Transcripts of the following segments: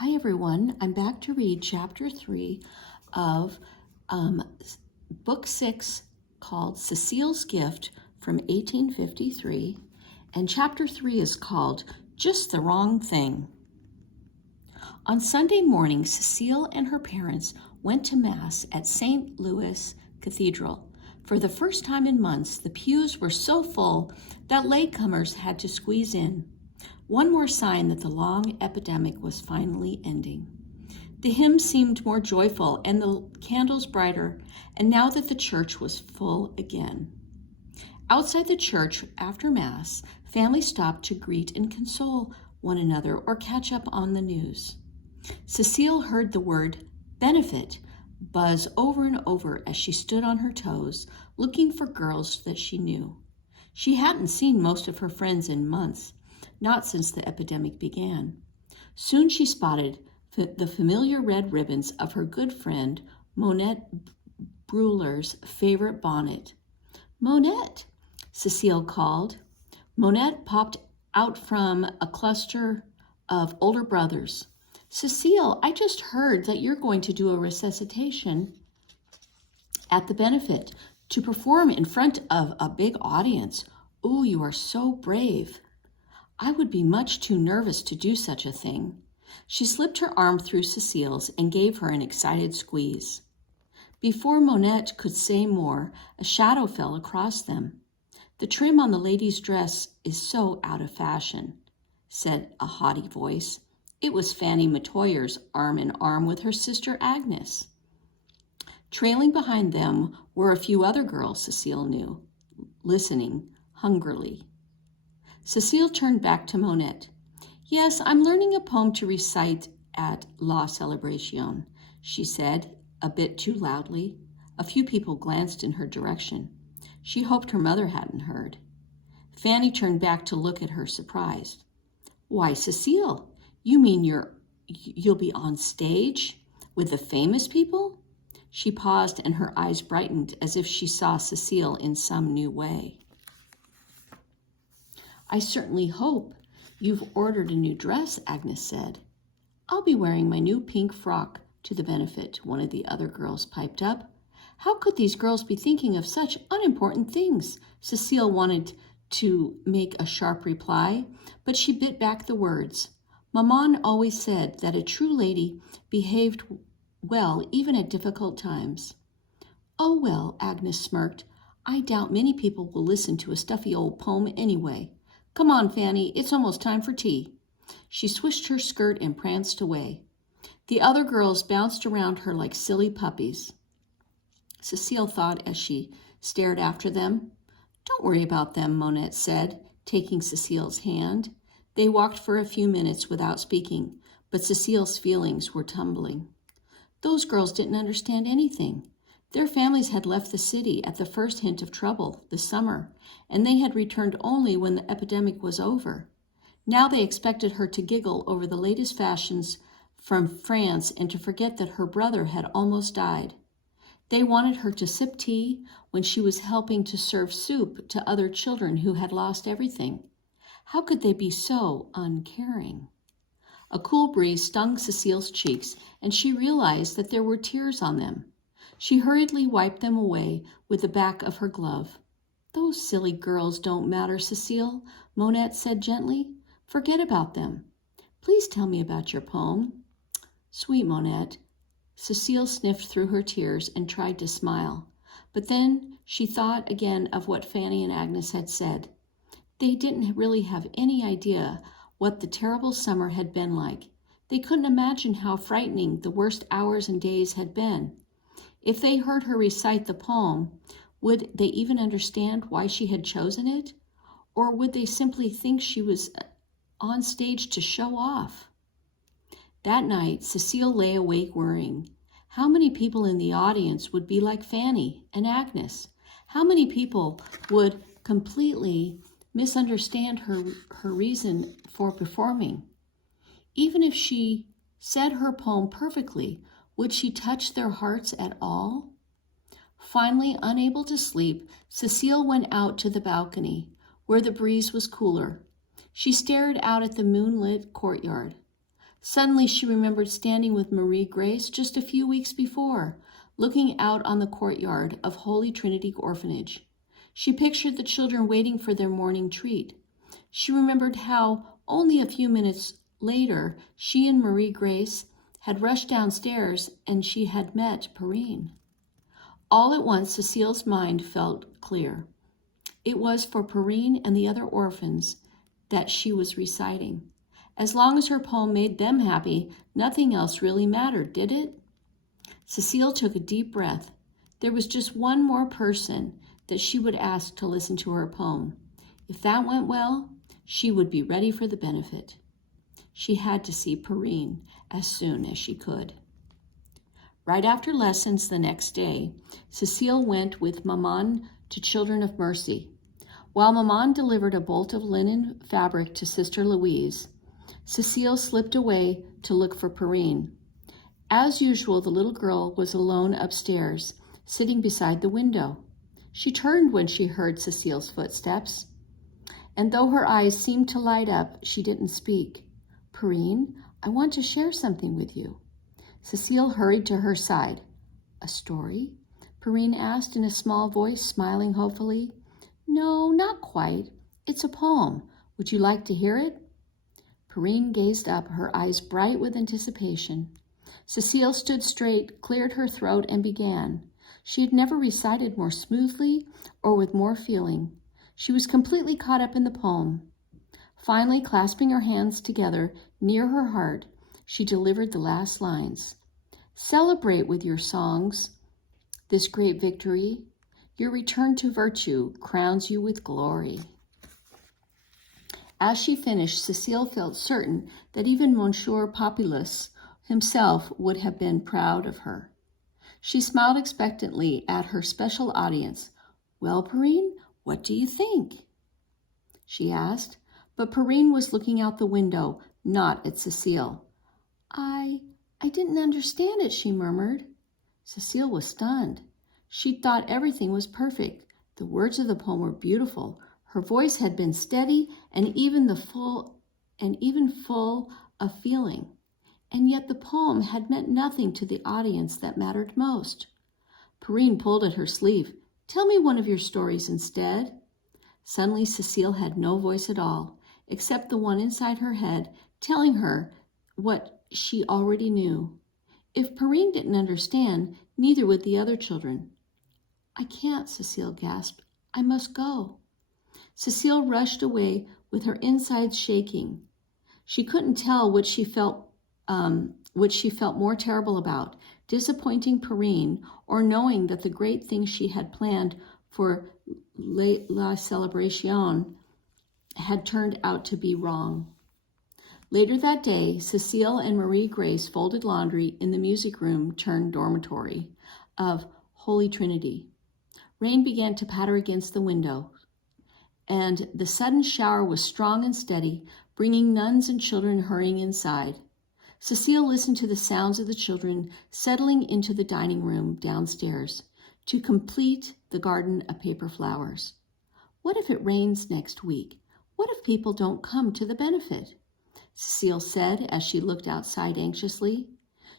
Hi everyone, I'm back to read chapter 3 of book 6 called Cecile's Gift from 1853, and chapter 3 is called Just the Wrong Thing. On Sunday morning, Cecile and her parents went to Mass at St. Louis Cathedral. For the first time in months, the pews were so full that latecomers had to squeeze in. One more sign that the long epidemic was finally ending. The hymn seemed more joyful and the candles brighter, and now that the church was full again. Outside the church after Mass, families stopped to greet and console one another or catch up on the news. Cecile heard the word benefit buzz over and over as she stood on her toes, looking for girls that she knew. She hadn't seen most of her friends in months, not since the epidemic began. Soon she spotted the familiar red ribbons of her good friend Monette Bruller's favorite bonnet. "Monette," Cecile called. Monette popped out from a cluster of older brothers. "Cecile, I just heard that you're going to do a resuscitation at the benefit to perform in front of a big audience. Oh, you are so brave." "I would be much too nervous to do such a thing." She slipped her arm through Cecile's and gave her an excited squeeze. Before Monette could say more, a shadow fell across them. "The trim on the lady's dress is so out of fashion," said a haughty voice. It was Fanny Metoyer's, arm in arm with her sister Agnes. Trailing behind them were a few other girls Cecile knew, listening hungrily. Cecile turned back to Monette. "Yes, I'm learning a poem to recite at La Celebration," she said, a bit too loudly. A few people glanced in her direction. She hoped her mother hadn't heard. Fanny turned back to look at her, surprised. "Why, Cecile, you mean you'll be on stage with the famous people?" She paused and her eyes brightened as if she saw Cecile in some new way. "I certainly hope you've ordered a new dress," Agnes said. "I'll be wearing my new pink frock to the benefit," one of the other girls piped up. How could these girls be thinking of such unimportant things? Cecile wanted to make a sharp reply, but she bit back the words. Maman always said that a true lady behaved well even at difficult times. "Oh, well," Agnes smirked, "I doubt many people will listen to a stuffy old poem anyway. Come on, Fanny, it's almost time for tea." She swished her skirt and pranced away. The other girls bounced around her like silly puppies. Cecile thought as she stared after them. "Don't worry about them," Monette said, taking Cecile's hand. They walked for a few minutes without speaking, but Cecile's feelings were tumbling. Those girls didn't understand anything. Their families had left the city at the first hint of trouble this summer, and they had returned only when the epidemic was over. Now they expected her to giggle over the latest fashions from France and to forget that her brother had almost died. They wanted her to sip tea when she was helping to serve soup to other children who had lost everything. How could they be so uncaring? A cool breeze stung Cecile's cheeks, and she realized that there were tears on them. She hurriedly wiped them away with the back of her glove. "Those silly girls don't matter, Cecile," Monette said gently. "Forget about them. Please tell me about your poem." "Sweet Monette." Cecile sniffed through her tears and tried to smile. But then she thought again of what Fanny and Agnes had said. They didn't really have any idea what the terrible summer had been like. They couldn't imagine how frightening the worst hours and days had been. If they heard her recite the poem, would they even understand why she had chosen it? Or would they simply think she was on stage to show off? That night, Cecile lay awake worrying. How many people in the audience would be like Fanny and Agnes? How many people would completely misunderstand her reason for performing? Even if she said her poem perfectly, would she touch their hearts at all? Finally, unable to sleep, Cecile went out to the balcony, where the breeze was cooler. She stared out at the moonlit courtyard. Suddenly she remembered standing with Marie Grace just a few weeks before, looking out on the courtyard of Holy Trinity Orphanage. She pictured the children waiting for their morning treat. She remembered how, only a few minutes later, she and Marie Grace had rushed downstairs and she had met Perrine. All at once, Cecile's mind felt clear. It was for Perrine and the other orphans that she was reciting. As long as her poem made them happy, nothing else really mattered, did it? Cecile took a deep breath. There was just one more person that she would ask to listen to her poem. If that went well, she would be ready for the benefit. She had to see Perrine as soon as she could. Right after lessons the next day, Cecile went with Maman to Children of Mercy. While Maman delivered a bolt of linen fabric to Sister Louise, Cecile slipped away to look for Perrine. As usual, the little girl was alone upstairs, sitting beside the window. She turned when she heard Cecile's footsteps, and though her eyes seemed to light up, she didn't speak. "Perrine, I want to share something with you." Cecile hurried to her side. "A story?" Perrine asked in a small voice, smiling hopefully. "No, not quite. It's a poem. Would you like to hear it?" Perrine gazed up, her eyes bright with anticipation. Cecile stood straight, cleared her throat, and began. She had never recited more smoothly or with more feeling. She was completely caught up in the poem. Finally, clasping her hands together near her heart, she delivered the last lines. "Celebrate with your songs this great victory. Your return to virtue crowns you with glory." As she finished, Cecile felt certain that even Monsieur Populus himself would have been proud of her. She smiled expectantly at her special audience. "Well, Perrine, what do you think?" she asked, but Perrine was looking out the window, not at Cecile. I didn't understand it," she murmured. Cecile was stunned. She thought everything was perfect. The words of the poem were beautiful. Her voice had been steady and even full of feeling. And yet the poem had meant nothing to the audience that mattered most. Perrine pulled at her sleeve. "Tell me one of your stories instead." Suddenly Cecile had no voice at all, except the one inside her head telling her what she already knew. If Perrine didn't understand, neither would the other children. "I can't," Cecile gasped. "I must go." Cecile rushed away with her insides shaking. She couldn't tell which she felt more terrible about, disappointing Perrine or knowing that the great thing she had planned for La Celebration had turned out to be wrong. Later that day, Cecile and Marie Grace folded laundry in the music room turned dormitory of Holy Trinity. Rain began to patter against the window, and the sudden shower was strong and steady, bringing nuns and children hurrying inside. Cecile listened to the sounds of the children settling into the dining room downstairs to complete the garden of paper flowers. What if it rains next week? What if people don't come to the benefit? Cecile said as she looked outside anxiously.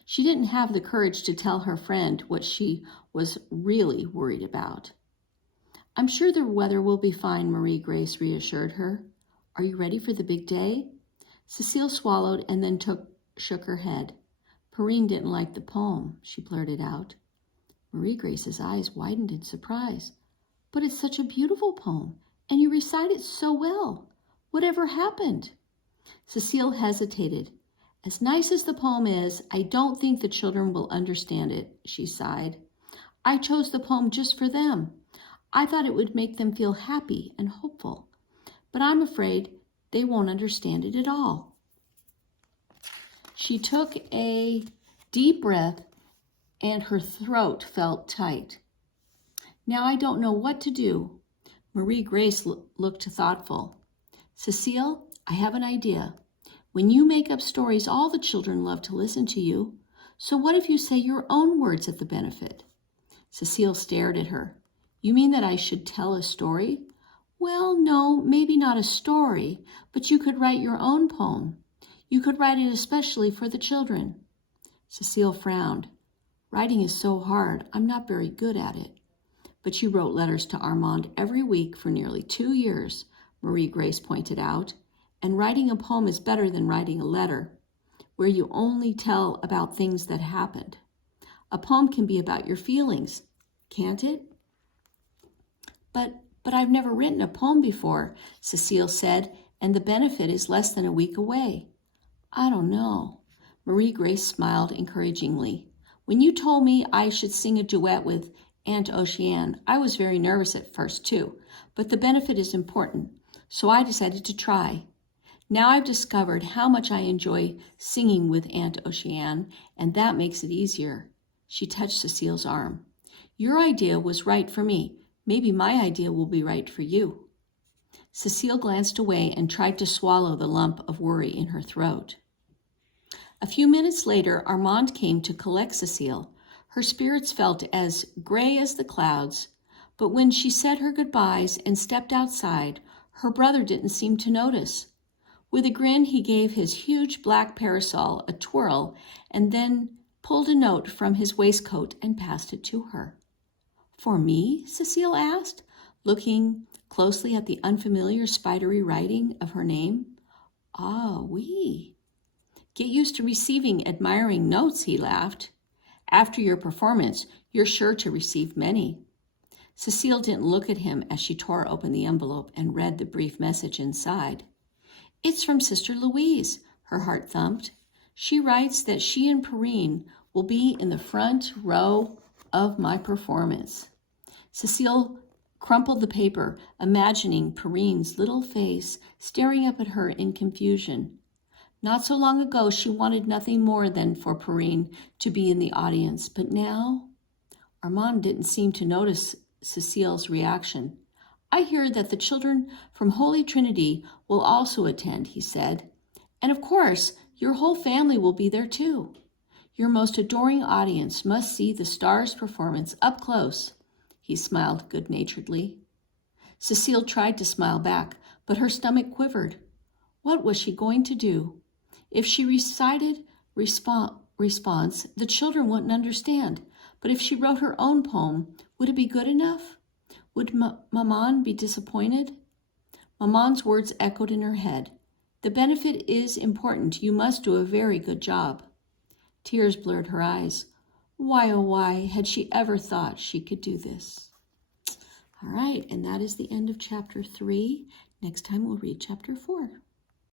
She didn't have the courage to tell her friend what she was really worried about. "I'm sure the weather will be fine," Marie Grace reassured her. "Are you ready for the big day?" Cecile swallowed and then shook her head. "Perrine didn't like the poem," she blurted out. Marie Grace's eyes widened in surprise. "But it's such a beautiful poem, and you recite it so well. Whatever happened?" Cecile hesitated. "As nice as the poem is, I don't think the children will understand it," she sighed. "I chose the poem just for them. I thought it would make them feel happy and hopeful. But I'm afraid they won't understand it at all." She took a deep breath and her throat felt tight. "Now I don't know what to do." Marie Grace looked thoughtful. "Cecile, I have an idea. When you make up stories, all the children love to listen to you. So what if you say your own words at the benefit?" Cecile stared at her. "You mean that I should tell a story?" "Well, no, maybe not a story, but you could write your own poem. You could write it especially for the children. Cecile frowned. Writing is so hard. I'm not very good at it. But you wrote letters to Armand every week for nearly 2 years, Marie Grace pointed out, and writing a poem is better than writing a letter, where you only tell about things that happened. A poem can be about your feelings, can't it? But I've never written a poem before, Cecile said, and the benefit is less than a week away. I don't know. Marie Grace smiled encouragingly. When you told me I should sing a duet with Aunt Oceane, I was very nervous at first too, but the benefit is important, so I decided to try. Now I've discovered how much I enjoy singing with Aunt Oceane, and that makes it easier. She touched Cecile's arm. Your idea was right for me. Maybe my idea will be right for you. Cecile glanced away and tried to swallow the lump of worry in her throat. A few minutes later, Armand came to collect Cecile. Her spirits felt as gray as the clouds, but when she said her goodbyes and stepped outside, her brother didn't seem to notice. With a grin, he gave his huge black parasol a twirl and then pulled a note from his waistcoat and passed it to her. For me? Cecile asked, looking closely at the unfamiliar spidery writing of her name. Ah, oui. Get used to receiving admiring notes, he laughed. After your performance, you're sure to receive many. Cecile didn't look at him as she tore open the envelope and read the brief message inside. It's from Sister Louise, her heart thumped. She writes that she and Perrine will be in the front row of my performance. Cecile crumpled the paper, imagining Perrine's little face staring up at her in confusion. Not so long ago, she wanted nothing more than for Perrine to be in the audience, but now Armand didn't seem to notice Cecile's reaction. I hear that the children from Holy Trinity will also attend, he said. And of course, your whole family will be there too. Your most adoring audience must see the stars' performance up close. He smiled good-naturedly. Cecile tried to smile back, but her stomach quivered. What was she going to do? If she recited response, the children wouldn't understand. But if she wrote her own poem, would it be good enough? Would Maman be disappointed? Maman's words echoed in her head. The benefit is important. You must do a very good job. Tears blurred her eyes. Why, oh why, had she ever thought she could do this? All right, and that is the end of chapter 3. Next time we'll read chapter 4.